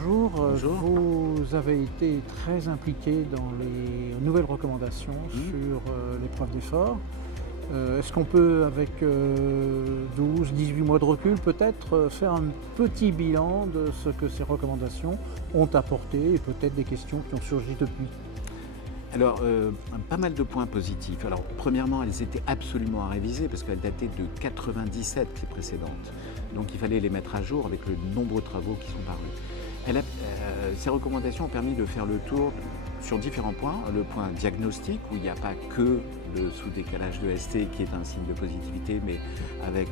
Bonjour, Bonjour. vous avez été très impliqué dans les nouvelles recommandations Mmh. sur l'épreuve d'effort. Est-ce qu'on peut, avec 12-18 mois de recul, peut-être faire un petit bilan de ce que ces recommandations ont apporté et peut-être des questions qui ont surgi depuis? Alors, pas mal de points positifs. Alors, premièrement, elles étaient absolument à réviser parce qu'elles dataient de 97, les précédentes. Donc, il fallait les mettre à jour avec le nombreux travaux qui sont parus. Ces recommandations ont permis de faire le tour sur différents points. Le point diagnostic, où il n'y a pas que le sous-décalage de ST qui est un signe de positivité, mais avec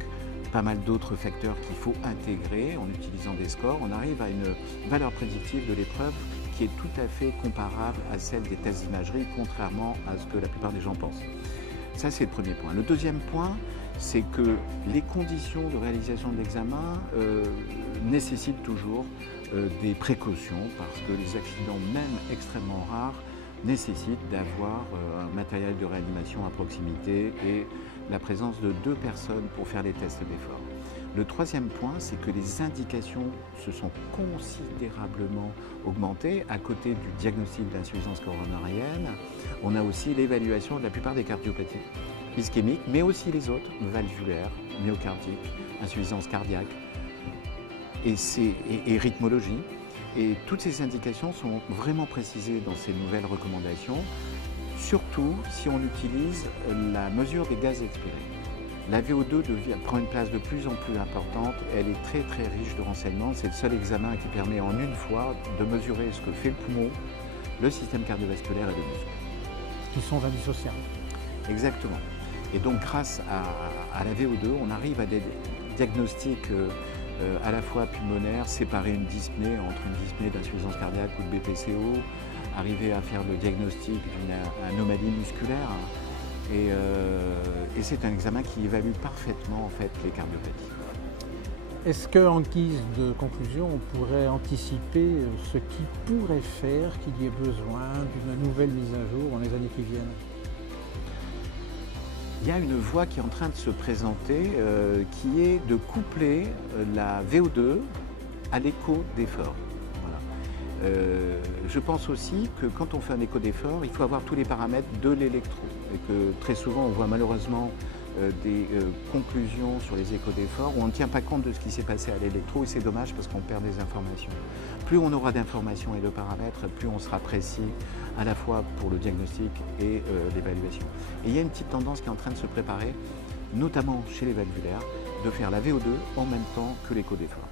pas mal d'autres facteurs qu'il faut intégrer en utilisant des scores. On arrive à une valeur prédictive de l'épreuve qui est tout à fait comparable à celle des tests d'imagerie, contrairement à ce que la plupart des gens pensent. Ça, c'est le premier point. Le deuxième point, c'est que les conditions de réalisation de l'examen nécessitent toujours des précautions parce que les accidents, même extrêmement rares, nécessitent d'avoir un matériel de réanimation à proximité et la présence de 2 personnes pour faire les tests d'effort. Le troisième point, c'est que les indications se sont considérablement augmentées. À côté du diagnostic d'insuffisance coronarienne, on a aussi l'évaluation de la plupart des cardiopathies ischémiques, mais aussi les autres, valvulaires, myocardiques, insuffisance cardiaque et rythmologie. Et toutes ces indications sont vraiment précisées dans ces nouvelles recommandations, surtout si on utilise la mesure des gaz expirés. La VO2 prend une place de plus en plus importante, elle est très très riche de renseignements. C'est le seul examen qui permet en une fois de mesurer ce que fait le poumon, le système cardiovasculaire et le muscle. Qui sont indissociables. Exactement. Et donc grâce à la VO2, on arrive à des diagnostics à la fois pulmonaires, séparer une dyspnée entre une dyspnée d'insuffisance cardiaque ou de BPCO, arriver à faire le diagnostic d'une anomalie musculaire. Et c'est un examen qui évalue parfaitement en fait les cardiopathies. Est-ce qu'en guise de conclusion, on pourrait anticiper ce qui pourrait faire qu'il y ait besoin d'une nouvelle mise à jour dans les années qui viennent? Il y a une voie qui est en train de se présenter qui est de coupler la VO2 à l'écho d'effort. Voilà. Je pense aussi que quand on fait un écho d'effort, il faut avoir tous les paramètres de l'électro. Et que très souvent, on voit malheureusement des conclusions sur les échos d'effort où on ne tient pas compte de ce qui s'est passé à l'électro et c'est dommage parce qu'on perd des informations. Plus on aura d'informations et de paramètres, plus on sera précis à la fois pour le diagnostic et l'évaluation. Et il y a une petite tendance qui est en train de se préparer, notamment chez les valvulaires, de faire la VO2 en même temps que l'écho d'effort.